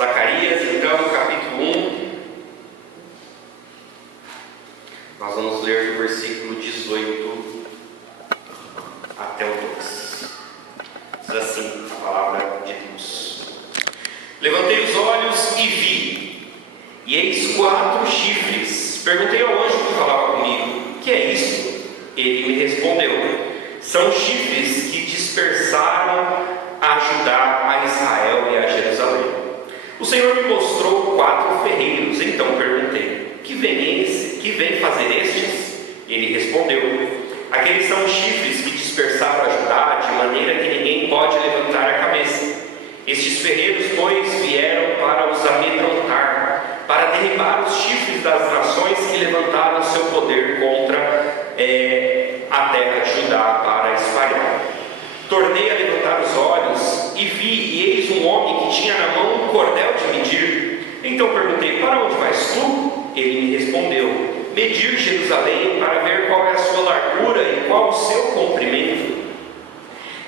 Zacarias, então, capítulo 1. Nós vamos ler do versículo 18 até o 2. Diz assim a palavra de Deus: Levantei os olhos e vi, e eis 4 chifres. Perguntei ao anjo que falava comigo: que é isso? Ele me respondeu: são chifres que dispersaram a Judá, a Israel e a Jerusalém. O Senhor me mostrou 4 ferreiros. Então perguntei: que vem fazer estes? Ele respondeu: aqueles são os chifres que dispersaram a Judá, de maneira que ninguém pode levantar a cabeça. Estes ferreiros, pois, vieram para os amedrontar, para derribar os chifres das nações que levantaram seu poder contra a terra de Judá para espalhar. Tornei a levantar os olhos e vi, e eis um homem que tinha na mão um cordel de medir. Então perguntei: para onde vais tu? Ele me respondeu: medir Jerusalém, para ver qual é a sua largura e qual o seu comprimento.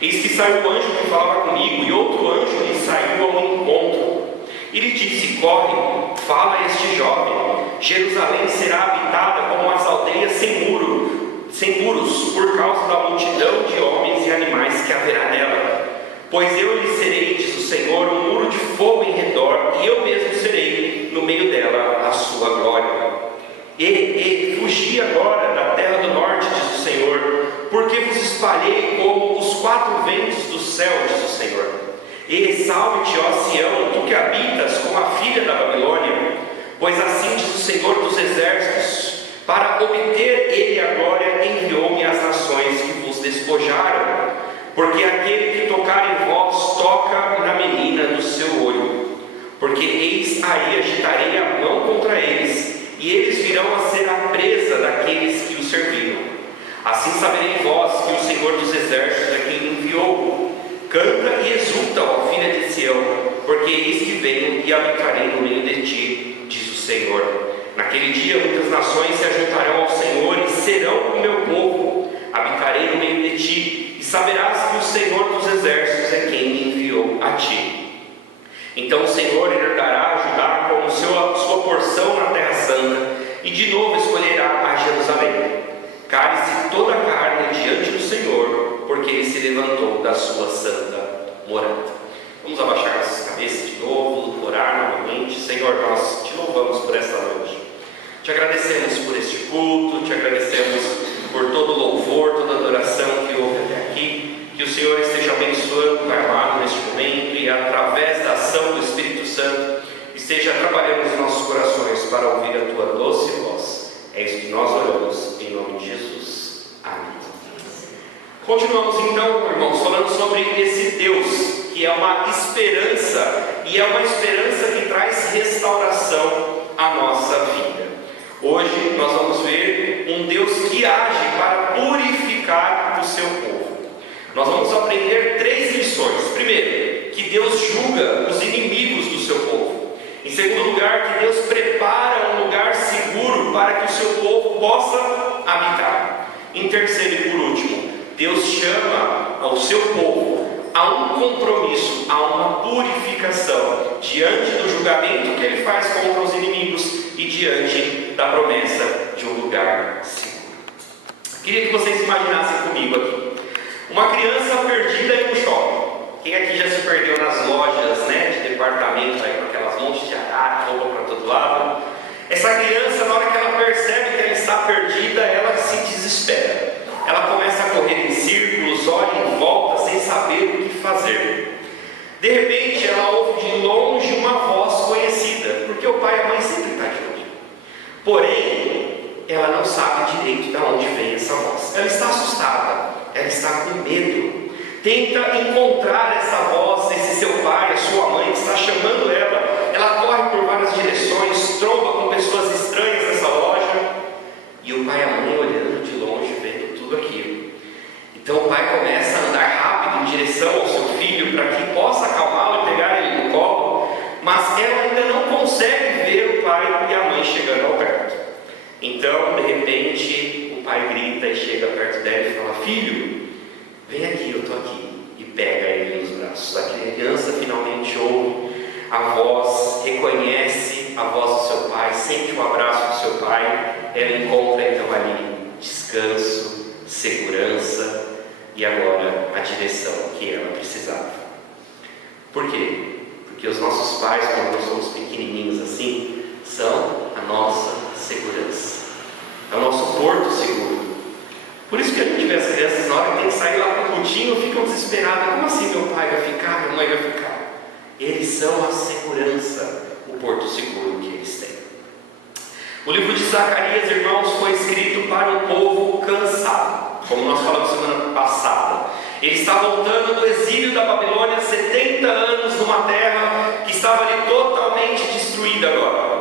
Eis que saiu o anjo que falava comigo, e outro anjo lhe saiu ao encontro. E lhe disse: corre, fala a este jovem: Jerusalém será habitada como as aldeias sem muros, por causa da multidão de homens e animais que haverá nela. Pois eu lhe serei, diz o Senhor, um muro de fogo em redor, e eu mesmo serei no meio dela a sua glória. E fugi agora da terra do norte, diz o Senhor, porque vos espalhei como os 4 ventos do céu, diz o Senhor. E salve-te, ó Sião, tu que habitas com a filha da Babilônia, pois assim diz o Senhor dos exércitos: para obter ele a glória, enviou-me às nações que vos despojaram, porque aquele que tocar em vós toca na menina do seu olho. Porque eis aí agitarei a mão contra eles, e eles virão a ser a presa daqueles que os serviram. Assim saberei vós que o Senhor dos exércitos é quem me enviou. Canta e exulta, ó filha de Sião, porque eis que venho e habitarei no meio de ti, diz o Senhor. Naquele dia muitas nações se ajuntarão ao Senhor e serão o meu povo. Habitarei no meio de ti, e saberás que o Senhor dos exércitos é quem me enviou a ti. Então o Senhor herdará Judá como sua porção na terra santa, e de novo escolherá a Jerusalém. Cale-se toda a carne diante do Senhor, porque ele se levantou da sua santa morada. Vamos abaixar nossas cabeças de novo, orar novamente. Senhor, nós te louvamos por esta noite. Te agradecemos por este culto, te agradecemos por todo o louvor, toda a adoração que houve até aqui. Que o Senhor esteja abençoando o Pai amado neste momento, e através da ação do Espírito Santo esteja trabalhando nos nossos corações para ouvir a tua doce voz. É isso que nós oramos em nome de Jesus. Amém. Continuamos então, irmãos, falando sobre esse Deus que é uma esperança, e é uma esperança que traz restauração à nossa vida. Hoje nós vamos ver um Deus que age para purificar o seu povo. Nós vamos aprender 3 lições. Primeiro, que Deus julga os inimigos do seu povo. Em segundo lugar, que Deus prepara um lugar seguro para que o seu povo possa habitar. Em terceiro e por último, Deus chama ao seu povo a um compromisso, a uma purificação diante do julgamento que ele faz contra os inimigos e diante da promessa de um lugar seguro. Queria que vocês imaginassem comigo aqui uma criança perdida em um shopping. Quem aqui já se perdeu nas lojas, de departamento, aí, com aquelas montes de arara, roupa para todo lado? Essa criança, na hora que ela percebe que ela está perdida, ela se desespera. Ela começa a correr em círculos, olha em volta sem saber o que fazer. De repente ela ouve de longe uma voz conhecida, porque o pai e a mãe sempre estão de longe. Porém, ela não sabe direito de onde vem essa voz. Ela está assustada, ela está com medo. Tenta encontrar essa voz, esse seu pai, a sua mãe que está chamando ela. Ela corre por várias direções, tromba com pessoas estranhas nessa loja. E o pai e a mãe olhando de longe, vendo tudo aquilo. Então o pai começa a andar rápido em direção ao seu filho para que possa acalmá-lo e pegar ele no colo, mas ela ainda não consegue ver o pai e a mãe chegando ao perto. Então, de repente, o pai grita e chega perto dela e fala: filho, vem aqui, eu estou aqui. E pega ele nos braços. A criança finalmente ouve a voz sente o abraço do seu pai, ela encontra então ali descanso, segurança e agora a direção que ela precisava. Por quê? Porque os nossos pais, quando nós somos pequenininhos assim, são a nossa segurança, é o nosso porto seguro. Por isso que a gente vê as crianças, na hora que tem que sair lá para o cultinho, ficam desesperadas. Como assim meu pai vai ficar, minha mãe vai ficar? Eles são a segurança, o porto seguro que eles têm. O livro de Zacarias, irmãos, foi escrito para um povo cansado, como nós falamos semana passada. Ele está voltando do exílio da Babilônia, 70 anos numa terra que estava ali totalmente destruída agora.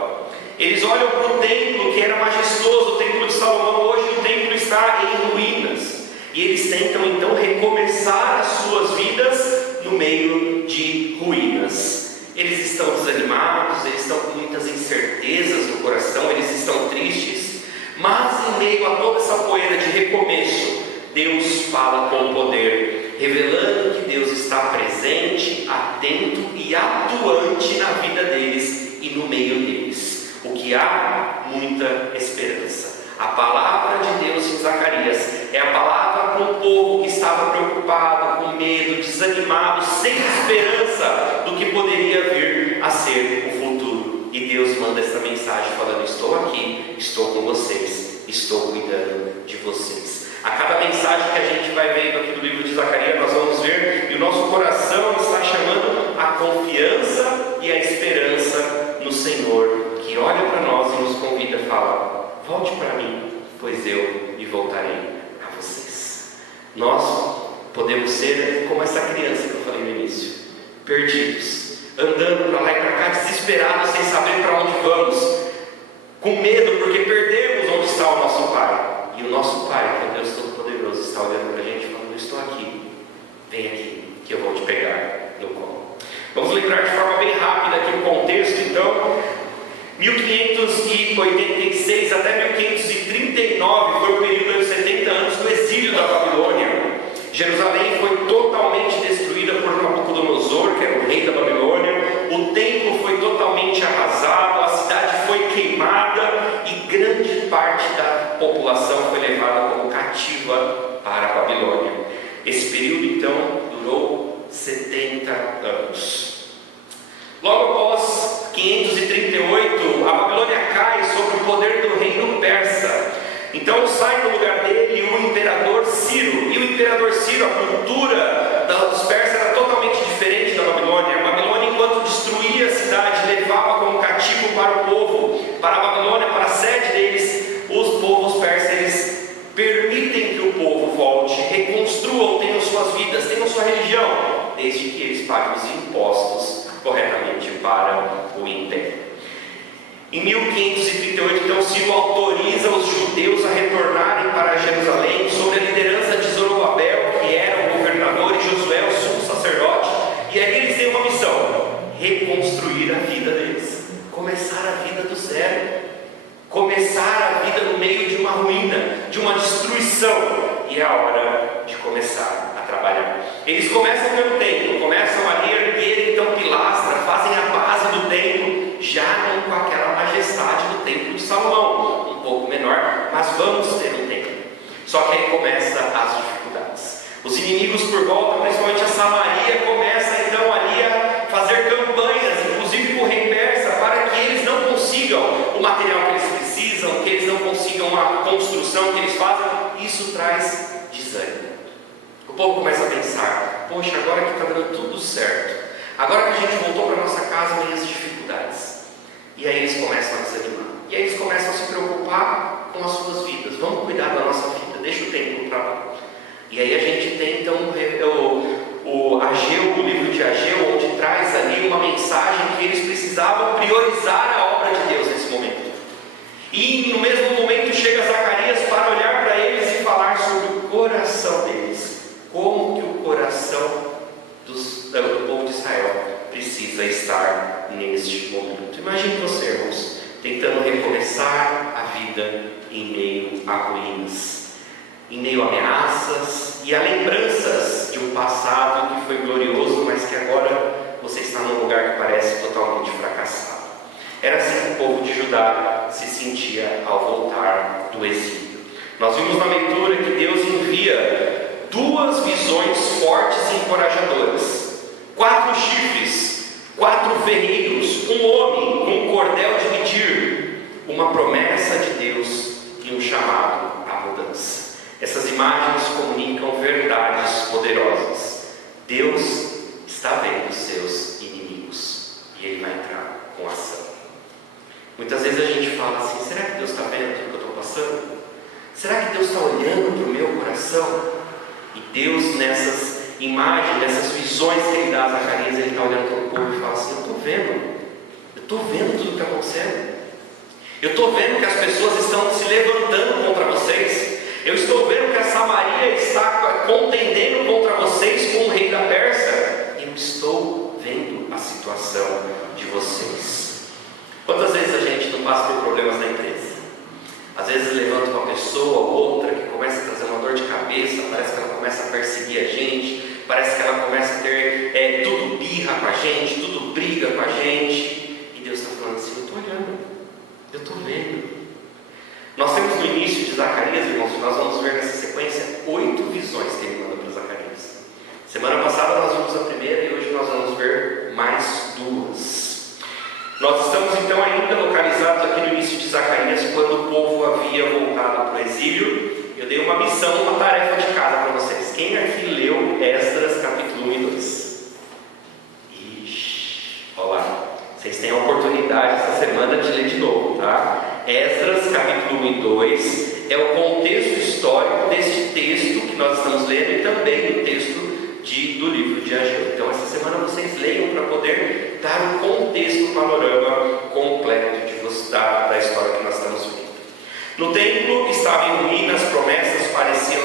Eles olham para o templo que era majestoso, o templo de Salomão. Hoje o templo está em ruínas. E eles tentam então recomeçar as suas vidas no meio de ruínas. Eles estão desanimados, eles estão com muitas incertezas no coração, eles estão tristes. Mas em meio a toda essa poeira de recomeço, Deus fala com poder, revelando que Deus está presente, atento e atuante na vida deles e no meio deles. O que há muita esperança. A palavra de Deus em Zacarias é a palavra para um povo que estava preocupado, com medo, desanimado, sem esperança do que poderia vir a ser o futuro. E Deus manda essa mensagem falando: estou aqui, estou com vocês, estou cuidando de vocês. A cada mensagem que a gente vai vendo aqui do livro de Zacarias, nós vamos ver, e o nosso coração está chamando a confiança e a esperança no Senhor, que olha para nós e nos convida e fala: volte para mim, pois eu me voltarei a vocês. Nós podemos ser como essa criança que eu falei no início, perdidos, andando para lá e para cá, desesperados, sem saber para onde vamos, com medo porque perdemos onde está o nosso Pai. E o nosso Pai, que é Deus Todo-Poderoso, está olhando para a gente e falando: eu estou aqui, vem aqui, que eu vou te pegar no colo. Vamos lembrar de forma bem rápida aqui o contexto, então. 1586 até 1539 foi o período de 70 anos do exílio da Babilônia. Jerusalém foi totalmente destruída por Nabucodonosor, que era o rei da Babilônia. O templo foi totalmente arrasado, a cidade foi queimada e grande parte da população foi levada como cativa para a Babilônia. Esse período então durou 70 anos. Logo após 538, a Babilônia cai sob o poder do reino persa. Então sai no lugar dele o imperador Ciro. E o imperador Ciro, a cultura dos persas era totalmente diferente da Babilônia. A Babilônia, enquanto destruía a cidade, levava como cativo para o povo, para a Babilônia, para a sede deles. Os povos persas, eles permitem que o povo volte, reconstruam, tenham suas vidas, tenham sua religião, desde que eles paguem os impostos corretamente para o império. Em 1538, então, Ciro autoriza os judeus a retornarem para Jerusalém sob a liderança de Zorobabel, que era o governador, e Josué, o sumo sacerdote. E aí eles têm uma missão: reconstruir a vida deles, começar a vida do zero, começar a vida no meio de uma ruína, de uma destruição. E é a hora de começar a trabalhar. Eles começam pelo templo, começam ali a erguer então pilastra, fazem a base do templo, já não com aquela majestade do templo de Salomão, um pouco menor, mas vamos ter um templo. Só que aí começa as dificuldades. Os inimigos por volta, principalmente a Samaria, começam então ali a fazer campanhas, inclusive com o rei persa, para que eles não consigam o material que eles precisam, que eles não consigam a construção que eles fazem. Isso traz desânimo. O povo começa a pensar: poxa, agora que está dando tudo certo, agora que a gente voltou para nossa casa, vem as dificuldades. E aí eles começam a desanimar. E aí eles começam a se preocupar com as suas vidas. Vamos cuidar da nossa vida, deixa o templo para lá. E aí a gente tem então o Ageu, o livro de Ageu, onde traz ali uma mensagem que eles precisavam priorizar a obra de Deus nesse momento. E no mesmo momento chega Zacarias para olhar para eles e falar sobre o coração deles. Como que o coração do povo de Israel precisa estar neste momento. Imagine você, irmãos, tentando recomeçar a vida em meio a ruínas, em meio a ameaças e a lembranças de um passado que foi glorioso, mas que agora você está num lugar que parece totalmente fracassado. Era assim que o povo de Judá se sentia ao voltar do exílio. Nós vimos na leitura que Deus envia 2 visões fortes e encorajadoras: 4 chifres, 4 ferreiros, um homem com um cordel de medir, uma promessa de Deus e um chamado à mudança. Essas imagens comunicam verdades poderosas. Deus está vendo os seus inimigos e Ele vai entrar com ação. Muitas vezes a gente fala assim: será que Deus está vendo tudo que eu estou passando? Será que Deus está olhando para o meu coração? E Deus, nessas imagens, nessas visões que Ele dá a Zacarias, Ele está olhando para o povo e fala assim: eu estou vendo tudo o que está acontecendo. Eu estou vendo que as pessoas estão se levantando contra vocês. Eu estou vendo que a Samaria está contendendo contra vocês com o rei da Pérsia. Eu estou vendo a situação de vocês. Quantas vezes a gente não passa por problemas na empresa? Às vezes levanta uma pessoa ou outra que começa a trazer uma dor de cabeça, parece que ela começa a perseguir a gente, parece que ela começa a ter tudo birra com a gente, tudo briga com a gente. E Deus está falando assim: eu estou olhando, eu estou vendo. Nós temos no início de Zacarias, irmãos, nós vamos ver nessa sequência 8 visões que Ele manda para Zacarias. Semana passada nós vimos a primeira e hoje nós vamos ver mais 2. Nós estamos então ainda localizados aqui no início de Zacarias, quando o povo havia voltado para o exílio. Eu dei uma missão, uma tarefa de casa para vocês. Quem aqui leu Esdras capítulo 1 e 2? Ixi, olha lá. Vocês têm a oportunidade essa semana de ler de novo, tá? Esdras capítulo 1 e 2 é o contexto histórico deste texto que nós estamos lendo e também do texto do livro de Ageu. Então essa semana vocês leiam para poder dar o contexto, o panorama completo da história que nós estamos vendo. No templo estava em ruínas, promessas pareciam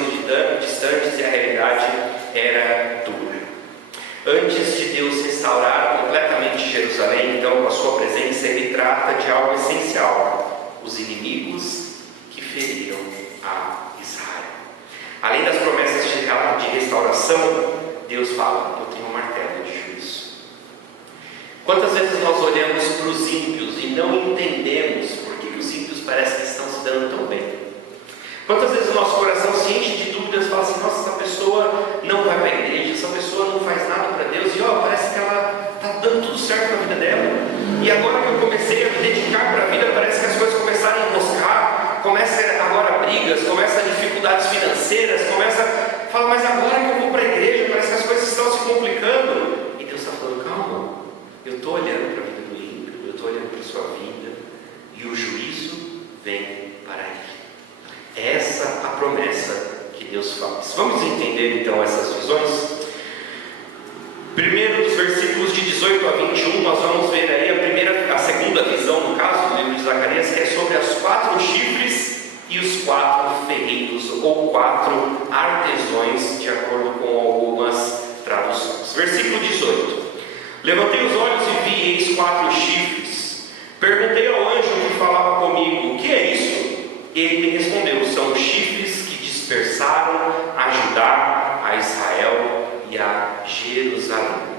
distantes e a realidade era dura. Antes de Deus restaurar completamente Jerusalém, então com a sua presença, Ele trata de algo essencial: os inimigos que feriram a Israel. Além das promessas de restauração, Deus fala: eu tenho um martelo de juízo. Quantas vezes nós olhamos para os ímpios e não entendemos por que os ímpios parecem que estão se dando tão bem? Quantas vezes o nosso coração se enche de dúvidas e fala assim: nossa, essa pessoa não vai para a igreja, essa pessoa não faz nada para Deus, e parece que ela está dando tudo certo na vida dela, e agora que eu comecei a me dedicar para a vida, parece que as coisas começaram a enroscar, começa agora brigas, começa dificuldades financeiras, fala, mas agora que eu vou para a igreja, parece que as coisas estão se complicando. E Deus está falando: calma, eu estou olhando para a vida do ímpio, eu estou olhando para a sua vida, e o juízo vem para ele. É essa a promessa que Deus faz. Vamos entender então essas visões? Primeiro, dos versículos de 18 a 21, nós vamos ver aí a segunda visão, no caso do livro de Zacarias, que é sobre as 4 chifres e os 4 ferreiros, ou 4 artesões, de acordo com algumas traduções. Versículo 18: levantei os olhos e vi, eis 4 chifres. Perguntei ao anjo que falava comigo: o que é isso? Ele me respondeu: são os chifres que dispersaram a Judá, a Israel e a Jerusalém.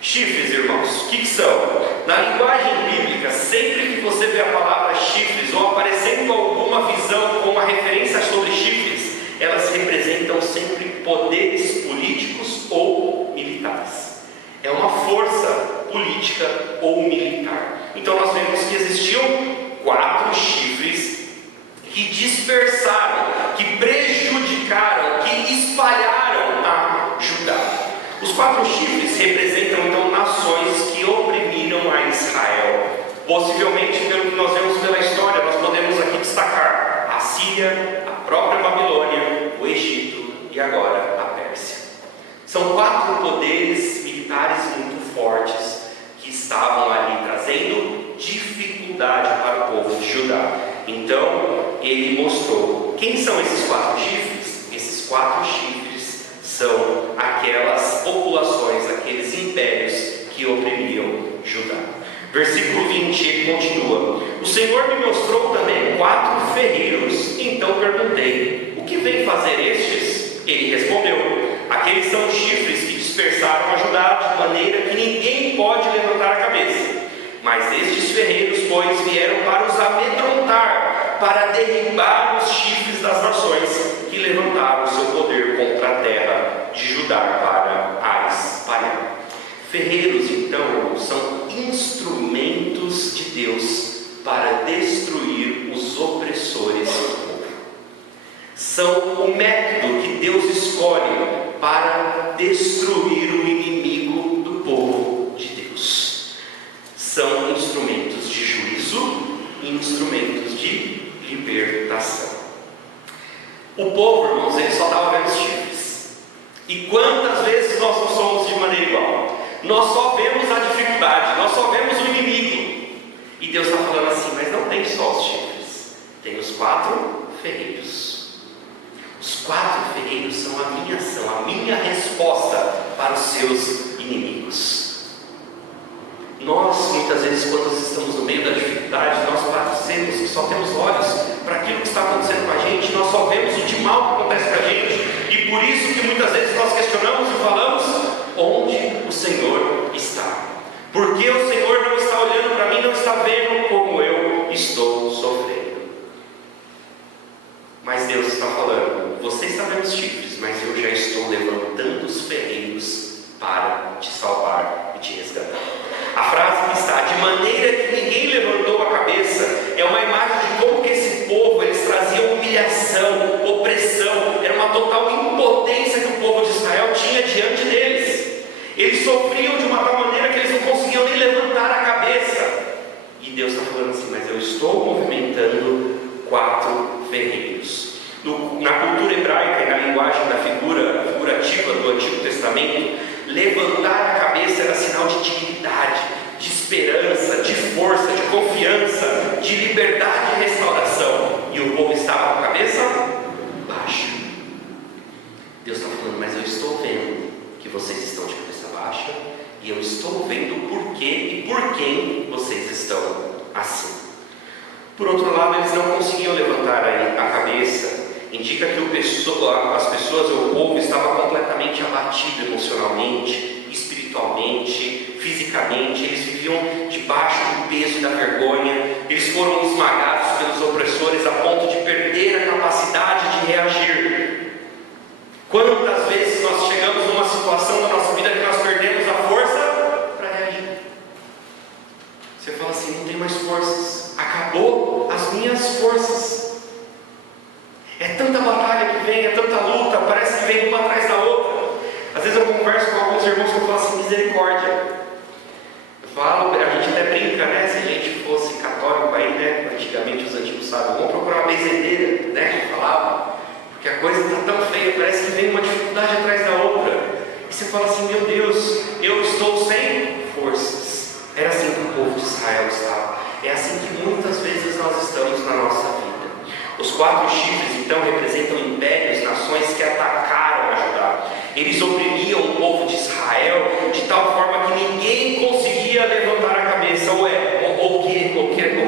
Chifres, irmãos, o que são? Na linguagem bíblica, sempre que você vê a palavra chifres ou aparecendo alguma visão com uma referência sobre chifres, elas representam sempre poderes políticos ou militares. É uma força política ou militar. Então nós vemos que existiam 4 chifres que dispersaram, que prejudicaram, que espalharam a Judá. Os 4 chifres representam então nações que oprimiram a Israel. Possivelmente, pelo que nós vemos pela história, nós podemos aqui destacar a Síria, a própria Babilônia, o Egito e agora a Pérsia. São 4 poderes militares muito fortes que estavam ali trazendo dificuldade para o povo de Judá. Então, ele mostrou quem são esses 4 chifres. Esses 4 chifres são aquelas populações, aqueles impérios que oprimiam Judá. Versículo 20, ele continua: o Senhor me mostrou também 4 ferreiros. Então perguntei: o que vem fazer estes? Ele respondeu: aqueles são chifres que dispersaram a Judá, de maneira que ninguém pode levantar a cabeça. Mas estes ferreiros, pois, vieram para os amedrontar, para derribar os chifres das nações que levantaram o seu poder contra a terra de Judá para a espalhar. Ferreiros, então, são instrumentos de Deus para destruir os opressores do povo. São o método que Deus escolhe para destruir o inimigo do povo de Deus. São instrumentos de juízo e instrumentos de libertação. O povo, irmãos, ele só estava vendo os chifres. E quantas vezes nós não somos de maneira igual? Nós só vemos a dificuldade, nós só vemos o inimigo. E Deus está falando assim, mas não tem só os chifres, tem os 4 ferreiros. Os 4 ferreiros são a minha ação, a minha resposta para os seus inimigos. Nós, muitas vezes, quando estamos no meio da dificuldade, nós parecemos que só temos olhos para aquilo que está acontecendo com a gente, nós só vemos o de mal que acontece com a gente, e por isso que muitas vezes nós questionamos e falamos: onde o Senhor está? Porque o Senhor não está olhando para mim, não está vendo como eu estou sofrendo. Mas Deus está falando: você está vendo os chifres, mas eu já estou levantando os ferreiros para te salvar e te resgatar. A frase que está, de maneira que ninguém levantou a cabeça, é uma imagem de como que esse povo, eles traziam humilhação, opressão, era uma total impotência que o povo de Israel tinha diante deles. Eles sofriam de uma tal maneira que eles não conseguiam nem levantar a cabeça. E Deus está falando assim, mas eu estou movimentando 4 ferreiros. Na cultura hebraica e na linguagem da figurativa do Antigo Testamento, levantar a cabeça era sinal de dignidade, de esperança, de força, de confiança, de liberdade e restauração. E o povo estava com a cabeça baixa. Deus está falando, mas eu estou vendo que vocês estão de cabeça baixa, e eu estou vendo o porquê e por quem vocês estão assim. Por outro lado, eles não conseguiam levantar a cabeça. Indica que as pessoas, o povo, estava completamente abatido emocionalmente, espiritualmente, fisicamente. Eles viviam debaixo do peso e da vergonha. Eles foram esmagados pelos opressores a ponto de perder a capacidade de reagir. Quantas vezes nós chegamos numa situação da nossa vida que nós perdemos a força para reagir? Você fala assim, não tenho mais forças, acabou as minhas forças. É tanta batalha que vem, é tanta luta, parece que vem uma atrás da outra. Às vezes eu converso com alguns irmãos que eu falo assim, misericórdia. Eu falo, a gente até brinca, né? Se a gente fosse católico aí, né? Antigamente os antigos sabem, vamos procurar uma benzedeira, né? Que falava, porque a coisa está tão feia, parece que vem uma dificuldade atrás da outra. E você fala assim, meu Deus, eu estou sem forças. Era assim que o povo de Israel estava. É assim que muitas vezes nós estamos na nossa vida. Os 4 chifres, então, representam impérios, nações que atacaram a Judá. Eles oprimiam o povo de Israel de tal forma que ninguém conseguia levantar a cabeça. Ou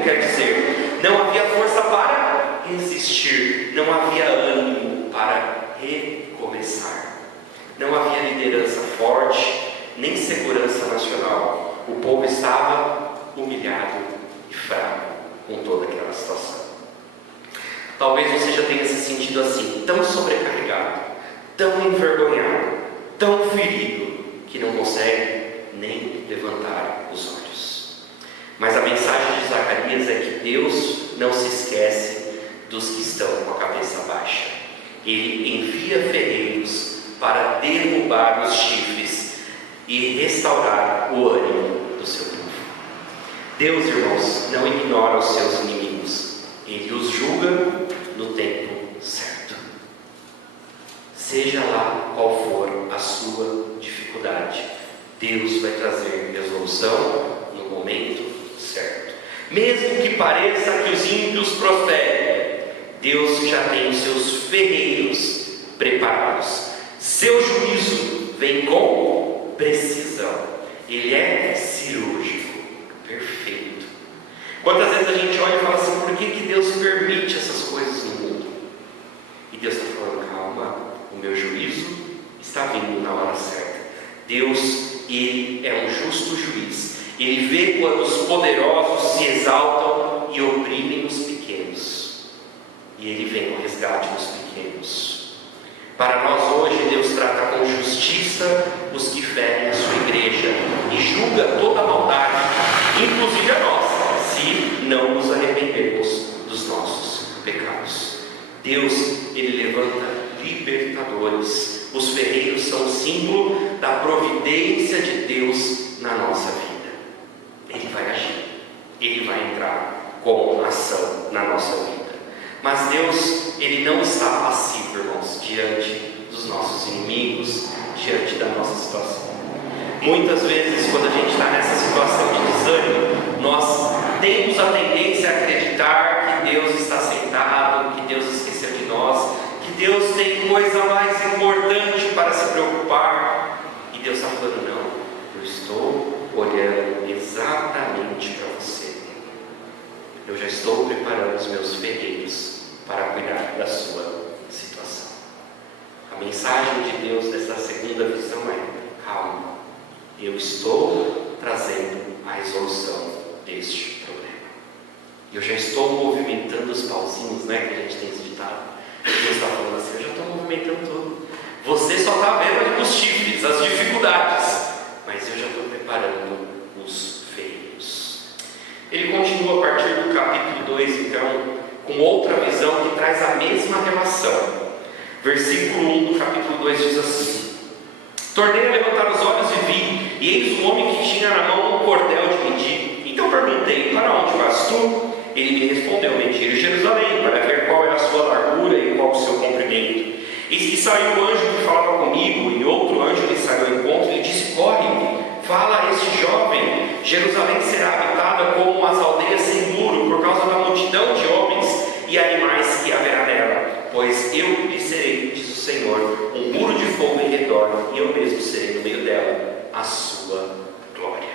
quer dizer, não havia força para resistir, não havia ânimo para recomeçar. Não havia liderança forte, nem segurança nacional. O povo estava humilhado e fraco com toda aquela situação. Talvez você já tenha se sentido assim, tão sobrecarregado, tão envergonhado, tão ferido, que não consegue nem levantar os olhos. Mas a mensagem de Zacarias é que Deus não se esquece dos que estão com a cabeça baixa. Ele envia ferreiros para derrubar os chifres e restaurar o ânimo do seu povo. Deus, irmãos, não ignora os seus inimigos. Ele os julga no tempo certo. Seja lá qual for a sua dificuldade, Deus vai trazer resolução no momento certo. Mesmo que pareça que os ímpios prosperem, Deus já tem os seus ferreiros preparados. Seu juízo vem com precisão. Ele é cirúrgico, perfeito. Quantas vezes a gente olha e fala assim, por que Deus permite essas coisas no mundo? E Deus está falando, calma, o meu juízo está vindo na hora certa. Deus, Ele é um justo juiz. Ele vê quando os poderosos se exaltam e oprimem os pequenos. E Ele vem no resgate dos pequenos. Para nós hoje, Deus trata com justiça os que ferem a sua igreja e julga toda a maldade, inclusive a nossa, se não nos arrependermos dos nossos pecados. Deus, Ele levanta libertadores. Os ferreiros são símbolo da providência de Deus na nossa vida. Ele vai agir, Ele vai entrar com ação na nossa vida. Mas Deus, Ele não está passivo, irmãos, diante dos nossos inimigos, diante da nossa situação. Muitas vezes, quando a gente está nessa situação de desânimo, nós temos a tendência a acreditar que Deus está sentado, que Deus esqueceu de nós, que Deus tem coisa mais importante para se preocupar. E Deus está falando, não, eu estou olhando exatamente para você. Eu já estou preparando os meus ferreiros para cuidar da sua situação. A mensagem de Deus nessa segunda visão é: calma, eu estou trazendo a resolução deste problema. Eu já estou movimentando os pauzinhos, né, que a gente tem esse ditado. Deus está falando assim: eu já estou movimentando tudo. Você só está vendo os chifres, as dificuldades, mas eu já estou preparando os ferreiros. Ele continua a partir do capítulo 2, então, com outra visão que traz a mesma relação. Versículo 1 do capítulo 2 diz assim: tornei a levantar os olhos e vi, e eis um homem que tinha na mão um cordel de medir. Então perguntei: para onde vas tu? Ele me respondeu: medir Jerusalém, para ver qual é a sua largura e qual o seu comprimento. Eis que saiu o anjo que falava comigo, e outro anjo lhe saiu ao encontro e lhe disse: corre, fala a este jovem, Jerusalém será habitada como as aldeias sem muro, por causa da multidão de homens e animais que haverá nela. Pois eu lhe serei, diz o Senhor, um muro de fogo em redor, e eu mesmo serei no meio dela a sua glória.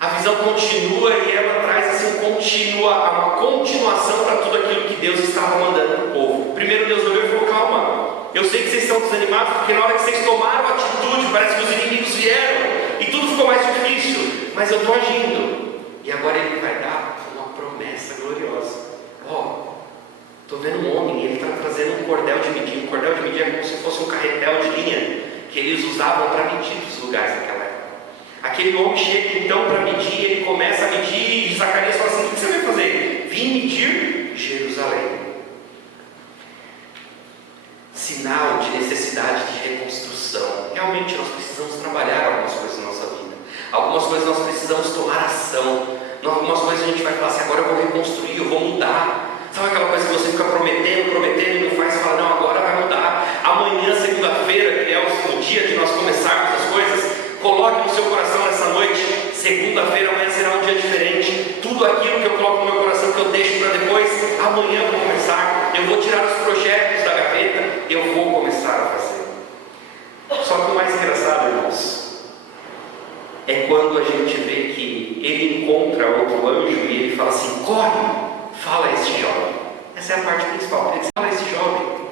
A visão continua e ela traz assim uma continuação para tudo aquilo que Deus estava mandando para o povo. Primeiro Deus olhou e falou: calma, eu sei que vocês estão desanimados, porque na hora que vocês tomaram atitude, parece que os inimigos vieram e tudo ficou mais difícil, mas eu estou agindo. E agora Ele vai dar uma promessa gloriosa. Estou vendo um homem, ele está trazendo um cordel de medir. Um cordel de medir é como se fosse um carretel de linha que eles usavam para medir os lugares daquela época. Aquele homem chega então para medir, ele começa a medir, e Zacarias fala assim: o que você vai fazer? Vim medir Jerusalém. Sinal de necessidade de reconstrução. Realmente nós precisamos trabalhar algumas coisas na nossa vida. Algumas coisas nós precisamos tomar ação. Algumas coisas a gente vai falar assim: agora eu vou reconstruir, eu vou mudar. Sabe aquela coisa que você fica prometendo e não faz, e fala: não, agora vai mudar. Amanhã, segunda-feira, que é o dia de nós começarmos as coisas, coloque no seu coração nessa noite: segunda-feira, amanhã será um dia diferente. Tudo aquilo que eu coloco no meu coração, que eu deixo para depois, amanhã eu vou começar. Eu vou tirar os projetos da gaveta, eu vou começar a fazer. Só que o mais engraçado, irmãos, é quando a gente vê que ele encontra outro anjo e ele fala assim: corre, fala a este jovem. Essa é a parte principal. Ele fala a este jovem.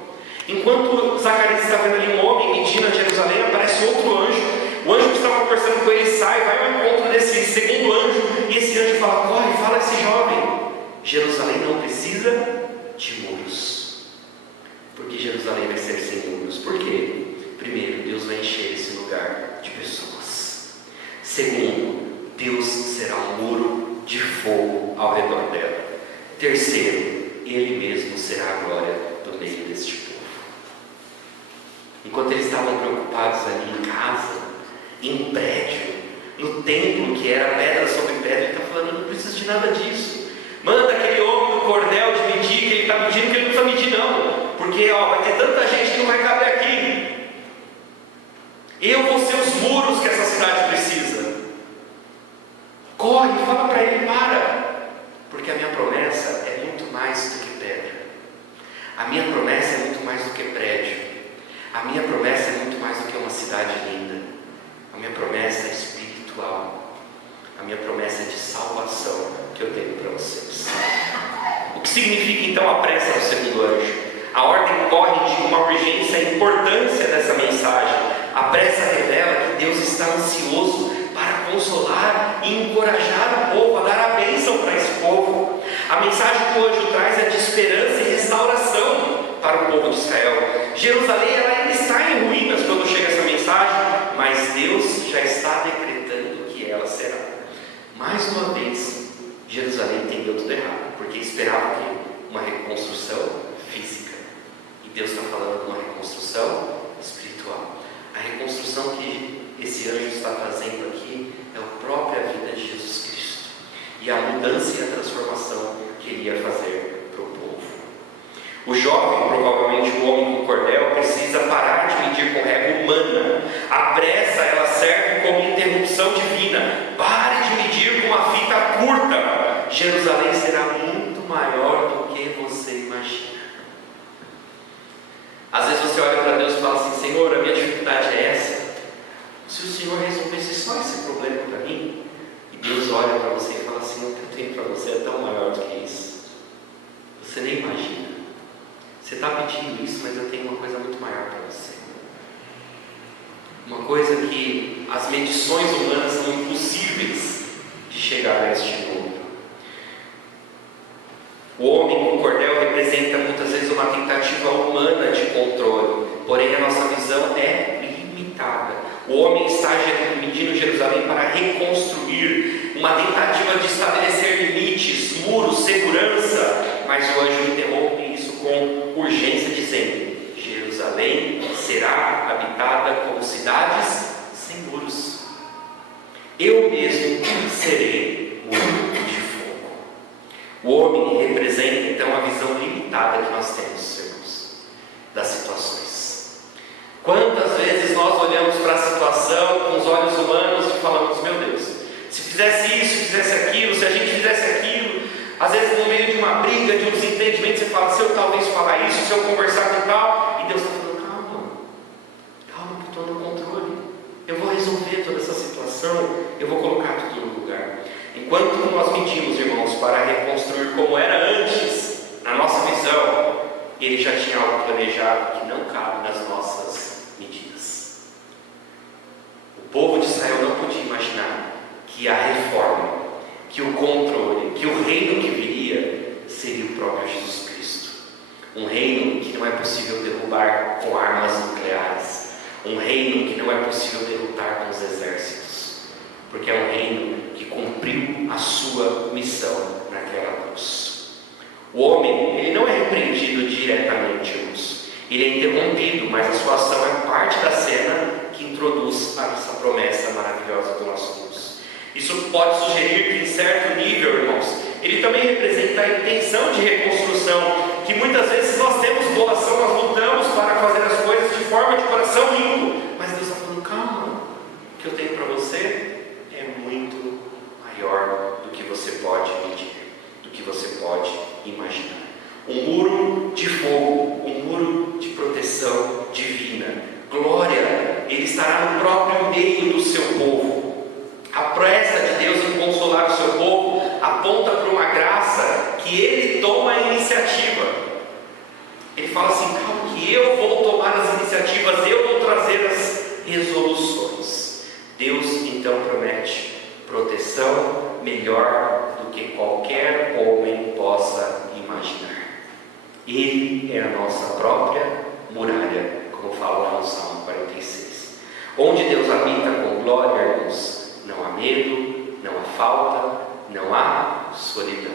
Enquanto Zacarias está vendo ali um homem medindo a Jerusalém, aparece outro anjo. O anjo que estava conversando com ele sai, vai ao encontro desse segundo anjo, e esse anjo fala: corre, fala a esse jovem, Jerusalém não precisa de muros, porque Jerusalém vai ser sem muros. Por quê? Primeiro, Deus vai encher esse lugar de pessoas. Segundo, Deus será um muro de fogo ao redor dela. Terceiro, Ele mesmo será a glória do meio deste povo. Enquanto eles estavam preocupados ali em casa, em prédio, no templo que era pedra sobre pedra, Ele está falando: não precisa de nada disso. Manda aquele homem do cordel de medir, que ele está medindo, que ele não precisa medir não, porque vai ter tanta gente que não vai caber aqui. Eu vou ser os muros que essa cidade precisa. Corre, fala para ele: para, porque a minha promessa é muito mais do que pedra. A minha promessa é muito mais do que prédio. A minha promessa é muito mais do que uma cidade linda. A minha promessa é espiritual. A minha promessa é de salvação que eu tenho para vocês. O que significa então a pressa do segundo anjo? A ordem corre de uma urgência à importância dessa mensagem. A pressa revela que Deus está ansioso para consolar e encorajar o povo, a dar a bênção para esse povo. A mensagem que o anjo traz é de esperança e restauração para o povo de Israel. Jerusalém ela ainda está em ruínas quando chega essa mensagem, mas Deus já está decretando que ela será. Mais uma vez, Jerusalém entendeu tudo errado, porque esperava que uma reconstrução física. E Deus está falando de uma reconstrução espiritual. A reconstrução que esse anjo está trazendo aqui é a própria vida de Jesus Cristo e a mudança e a transformação que ele ia fazer para o povo. O jovem, provavelmente o homem com cordel, precisa parar de medir com régua humana. A pressa ela serve como interrupção divina. Pare de medir com uma fita curta. Jerusalém será muito maior do que você imagina. Às vezes você olha para Deus e fala assim: Senhor, a minha dificuldade é essa. Se o Senhor resolvesse só esse problema para mim, e Deus olha para você e fala assim: o que eu tenho para você é tão maior do que isso. Você nem imagina. Você está pedindo isso, mas eu tenho uma coisa muito maior para você. Uma coisa que as medições humanas são impossíveis de chegar a este número. O homem com o cordel representa muitas vezes uma tentativa humana de controle, porém a nossa visão é limitada. O homem está medindo Jerusalém para reconstruir, uma tentativa de estabelecer limites, muros, segurança, mas o anjo interrompe isso com urgência, dizendo: Jerusalém será habitada como cidades sem muros. Eu mesmo serei muro de fogo. O homem representa então a visão limitada que nós temos, irmãos, das situações. Quantas vezes nós olhamos para a situação com os olhos humanos e falamos: meu Deus, se fizesse isso, se fizesse aquilo, se a gente fizesse aquilo. Às vezes no meio de uma briga, de um desentendimento, você fala: se eu talvez falar isso, se eu conversar com tal, e Deus está falando: calma, que estou no controle, eu vou resolver toda essa situação, eu vou colocar tudo no lugar. Enquanto nós pedimos, irmãos, para reconstruir como era antes, na nossa visão, Ele já tinha algo planejado que não cabe nas nossas medidas. O povo de Israel não podia imaginar que a reforma, que o controle, que o reino que viria seria o próprio Jesus Cristo. Um reino que não é possível derrubar com armas nucleares. Um reino que não é possível derrotar com os exércitos. Porque é um reino que cumpriu a sua missão naquela cruz. O homem, ele não é repreendido diretamente, irmãos. Ele é interrompido, mas a sua ação é parte da cena que introduz essa promessa maravilhosa do nosso Deus. Isso pode sugerir que, em certo nível, irmãos, ele também representa a intenção de reconstrução, que muitas vezes nós temos doação, nós lutamos para fazer as coisas de forma de coração limpo, mas Deus está falando: calma, o que eu tenho para você é muito maior do que você pode medir, do que você pode imaginar. Um muro de fogo, um muro de proteção divina, glória, Ele estará no próprio meio do seu povo. A pressa de Deus em consolar o seu povo aponta para uma graça que Ele toma a iniciativa. Ele fala assim: calma, que eu vou tomar as iniciativas, eu vou trazer as resoluções. Deus então promete proteção melhor do que qualquer homem possa imaginar. Ele é a nossa própria muralha, como fala lá no Salmo 46. Onde Deus habita com glória, irmãos, não há medo, não há falta, não há solidão.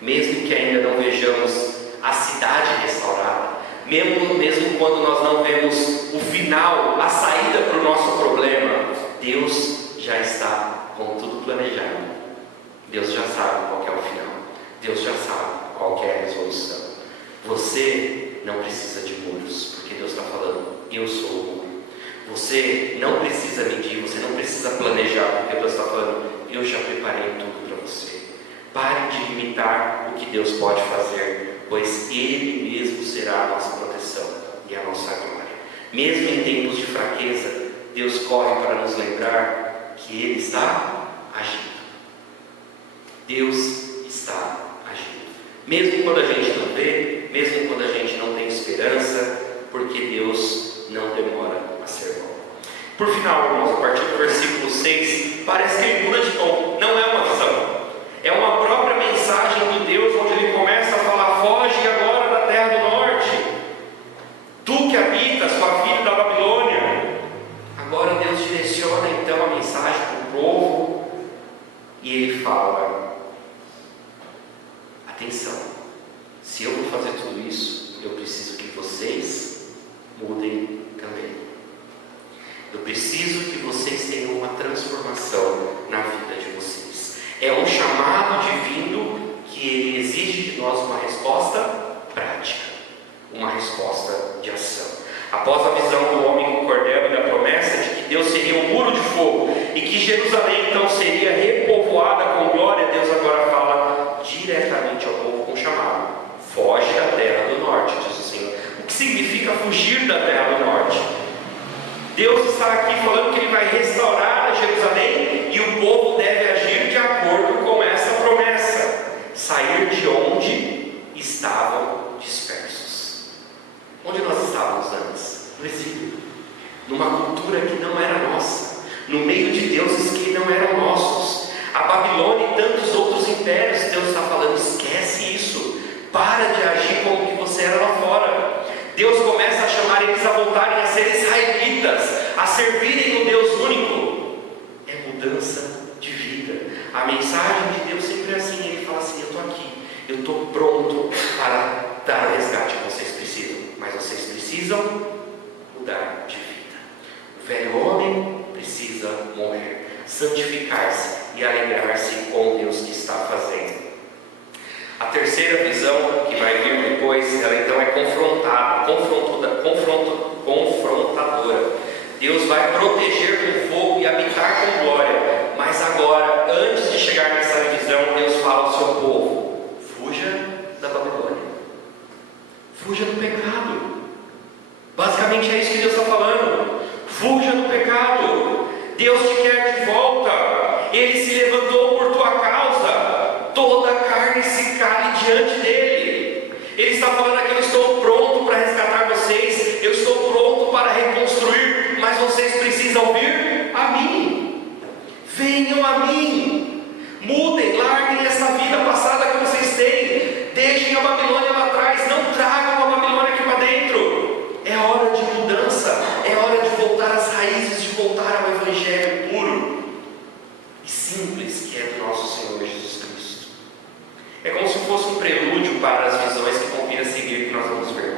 Mesmo que ainda não vejamos a cidade restaurada, mesmo quando nós não vemos o final, a saída para o nosso problema, Deus já está com tudo planejado. Deus já sabe qual que é o final. Deus já sabe qual que é a resolução. Você não precisa de muros, porque Deus está falando: eu sou o muro. Você não precisa medir, você não precisa planejar, porque Deus está falando: eu já preparei tudo para você. Pare de limitar o que Deus pode fazer, pois Ele mesmo será a nossa proteção e a nossa glória. Mesmo em tempos de fraqueza, Deus corre para nos lembrar que Ele está agindo. Deus está agindo. Mesmo quando a gente não vê, mesmo quando a gente não tem esperança, porque Deus não demora a ser bom. Por final, irmãos, a partir do versículo 6, parece que ele muda de tom. Não é uma visão, é uma própria mensagem de Deus, onde ele começa a falar: foge agora da terra do norte, tu que habitas com a filha da Babilônia. Agora Deus direciona então a mensagem para o povo, e ele fala: atenção, se eu vou fazer tudo isso, eu preciso que vocês mudem também. Eu preciso que vocês tenham uma transformação na vida de vocês. É um chamado divino que ele exige de nós uma resposta prática, uma resposta de ação. Após a visão do homem com o cordel e da promessa de que Deus seria um muro de fogo e que Jerusalém então seria repovoada com glória, Deus agora fala diretamente ao povo com um chamado: foge da terra do norte, diz o Senhor. O que significa fugir da terra do norte? Deus está aqui falando que ele vai restaurar a Jerusalém e o povo deve agir de acordo com essa promessa: sair de onde estavam dispersos. Onde nós estávamos antes? No exílio, numa cultura que não era nossa, no meio de deuses que não eram nossos. A Babilônia e tantos outros impérios. Deus está falando: esquece isso, para de agir como que você era lá fora. Deus começa a chamar eles a voltarem a ser israelitas, a servirem o Deus único. É mudança de vida. A mensagem de Deus sempre é assim. Ele fala assim: eu estou aqui, eu estou pronto para dar o resgate que vocês precisam, mas vocês precisam mudar de vida. O velho homem precisa morrer, santificar-se e alegrar-se com o Deus que está fazendo. A terceira visão que vai vir depois, ela então é confrontadora. Deus vai proteger com fogo e habitar com glória. Mas agora, antes de chegar nessa visão, Deus fala ao seu povo: fuja da Babilônia, fuja do pecado. Basicamente é isso que Deus está falando: fuja do pecado. Deus te quer de volta. Ele se levantou por tua causa. Toda a carne se cale diante dele. Ele está falando aqui: eu estou pronto para resgatar vocês, eu estou pronto para reconstruir, mas vocês precisam vir a mim. Venham a mim, mudem, larguem essa vida passada que vocês têm, deixem a Babilônia lá atrás, não tragam a Babilônia aqui para dentro. É hora de mudança, é hora de voltar às raízes, de voltar ao Evangelho puro e simples que é do nosso Senhor Jesus Cristo. É como se fosse um prelúdio para as visões que vão vir a seguir, que nós vamos ver.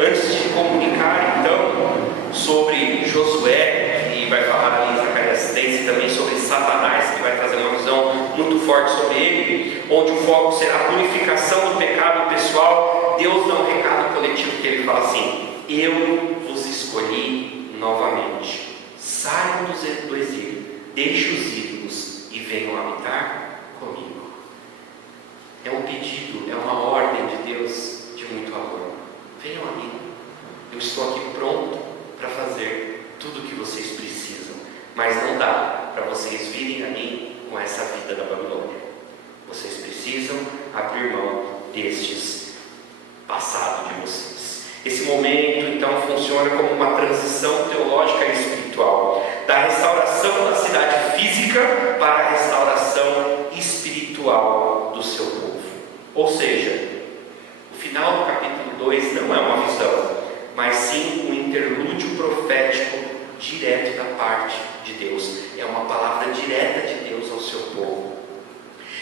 Antes de comunicar então sobre Josué, que vai falar ali em Zacarias 3, e também sobre Satanás, que vai trazer uma visão muito forte sobre ele, onde o foco será a purificação do pecado pessoal, Deus dá um recado coletivo que ele fala assim: eu vos escolhi novamente, saiam do exílio, deixem os ídolos e venham habitar comigo. É um pedido, é uma ordem de Deus de muito amor. Venham a mim, eu estou aqui pronto para fazer tudo o que vocês precisam, mas não dá para vocês virem a mim com essa vida da Babilônia. Vocês precisam abrir mão destes passado de vocês. Esse momento então funciona como uma transição teológica e espiritual, da restauração da cidade física para a restauração espiritual do seu povo. Ou seja, o final do capítulo 2 não é uma visão, mas sim um interlúdio profético direto da parte de Deus. É uma palavra direta de Deus ao seu povo.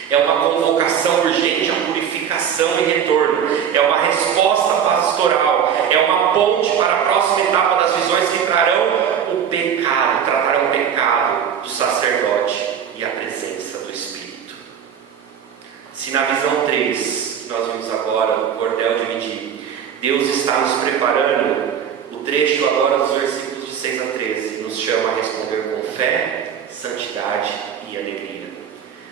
É uma convocação urgente à purificação e retorno. É uma resposta pastoral. É uma ponte para a próxima etapa das visões que tratarão o pecado do sacerdote e a presença do Espírito. Se na visão 3, que nós vimos agora, do cordel dividido, Deus está nos preparando, o trecho agora dos versículos de 6 a 13 nos chama a responder com fé, santidade e alegria.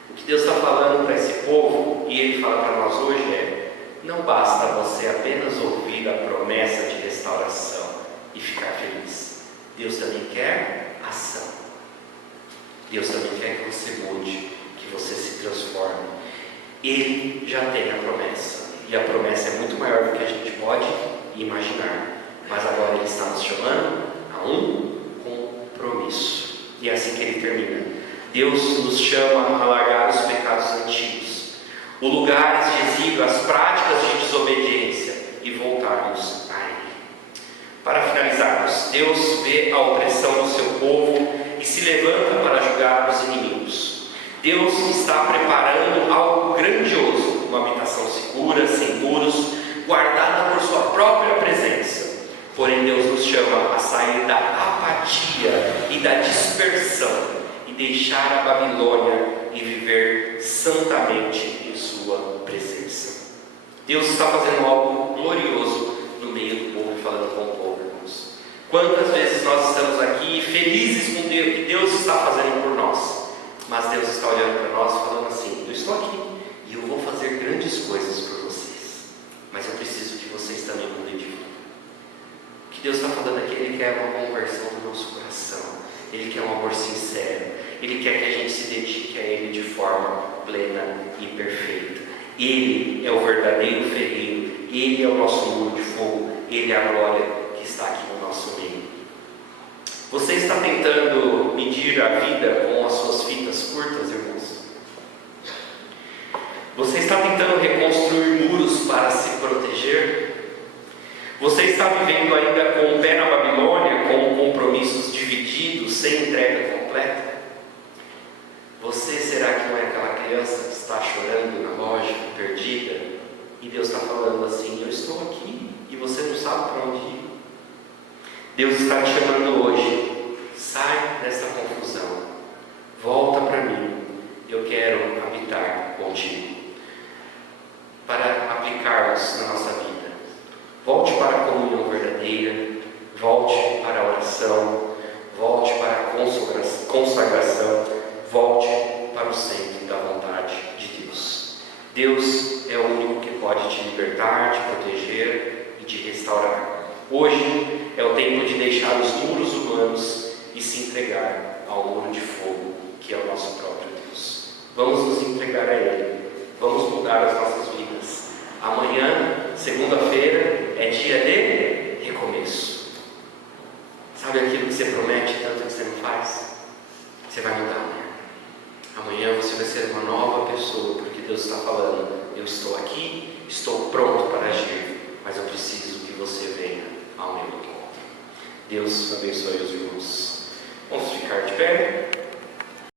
O que Deus está falando para esse povo, e Ele fala para nós hoje, é: não basta você apenas ouvir a promessa de restauração e ficar feliz. Deus também quer ação. Deus também quer que você mude, que você se transforme. Ele já tem a promessa, e a promessa é muito maior do que a gente pode imaginar. Mas agora Ele está nos chamando a um compromisso. E é assim que ele termina. Deus nos chama a largar os pecados antigos, os lugares de exílio, as práticas de desobediência e voltarmos a Ele. Para finalizarmos, Deus vê a opressão do seu povo e se levanta para julgar os inimigos. Deus está preparando algo grandioso, uma habitação segura, sem muros, guardada por sua própria presença. Porém, Deus nos chama a sair da apatia e da dispersão e deixar a Babilônia e viver santamente em sua presença. Deus está fazendo algo glorioso no meio do povo, falando com o povo, irmãos. Quantas vezes nós estamos aqui felizes com Deus, que Deus está fazendo por nós, mas Deus está olhando para nós falando assim: eu estou aqui e eu vou fazer grandes coisas por vocês, mas eu preciso que vocês também mudem de vida. O que Deus está falando aqui, Ele quer uma conversão do nosso coração, Ele quer um amor sincero, Ele quer que a gente se dedique a Ele de forma plena e perfeita. Ele é o verdadeiro ferreiro, Ele é o nosso muro de fogo, Ele é a glória que está aqui no nosso meio. Você está tentando medir a vida com as suas fitas curtas, irmãos? Você está tentando reconstruir muros para se proteger? Você está vivendo ainda com o pé na Babilônia, com compromissos divididos, sem entrega completa? Você, será que não é aquela criança que está chorando na loja, perdida? E Deus está falando assim: eu estou aqui e você não sabe para onde ir. Deus está te chamando hoje: sai dessa confusão, volta para mim, eu quero habitar contigo. Para aplicarmos na nossa vida, volte para a comunhão verdadeira, volte para a oração, volte para a consagração, volte para o centro da vontade de Deus. Deus é o único que pode te libertar, te proteger e te restaurar. Hoje é o tempo de deixar os muros humanos e se entregar ao muro de fogo, que é o nosso próprio Deus. Vamos nos entregar a Ele, vamos mudar as nossas vidas. Amanhã, segunda-feira, é dia de recomeço. Sabe aquilo que você promete tanto que você não faz? Você vai mudar amanhã. Amanhã você vai ser uma nova pessoa, porque Deus está falando: eu estou aqui, estou pronto para agir, mas eu preciso que você venha ao meu encontro. Deus abençoe os irmãos. Vamos ficar de pé.